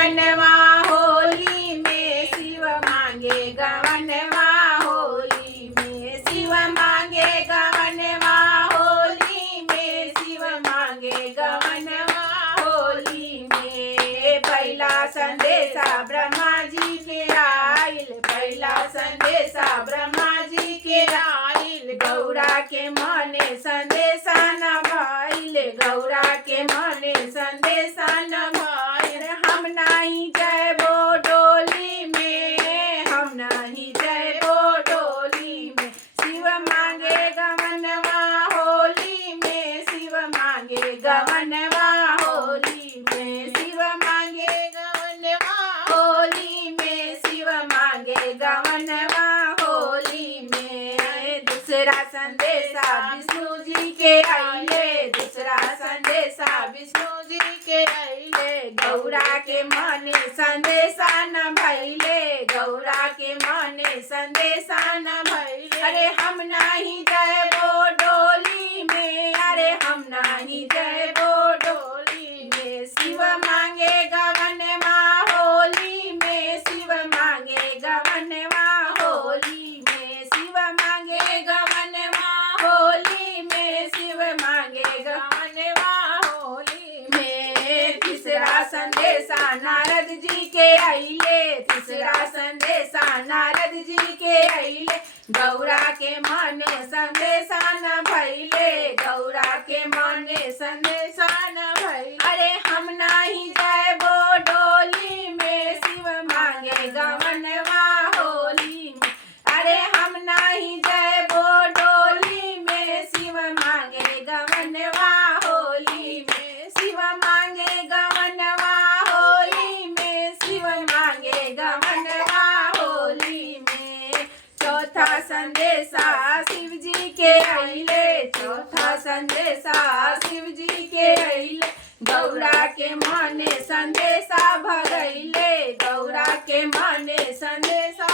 गवनवा होली में शिव मांगे गवनवा होली में शिव मांगे गवनवा होली में शिव मांगे गवनवा होली में पहला संदेशा ब्रह्मा जी के आइल पहला संदेशा ब्रह्मा जी के आइल गौरा के मने संदेशा न भइल गौरा के मने संदेशा न भइल हम नहीं जयबो डोली में हम नहीं जयबो डोली में शिव मांगे गवनवा होली में शिव मांगे गवनवा होली में शिव मांगे गवनवा होली में शिव मांगे गवनवा होली में दूसरा संदेशा विष्णु जी के आइले दूसरा संदेशा विष्णु जी के आइले गौरा के मने संदेशा न भइले गौरा के मने संदेशा न भइले अरे हम नहीं जयबो डोली में अरे हम नहीं जयबो डोली में शिव मांगे गवनवा होली में शिव मांगे गवनवा होली में शिव मांगे गवनवा होली में शिव मांगे गवनवा होली में तीसरा संदेशा नारद जी के आइले तीसरा संदेशा नारद जी के आइले गौरा के मने संदेशा न भइले गौरा के मने संदेशा न भइले अरे हम नहीं जयबो डोली में शिव मांगे गवनवा होली में अरे हम नहीं जयबो डोली में शिव मांगे गवनवा होली में शिव मांगे गवनवा होली में शिव मांगे गवनवा होली में चौथा संदेशा शिव जी के आइले चौथा संदेशा शिव जी के आइले गौरा के मने संदेशा भगैले गौरा के मने संदेशा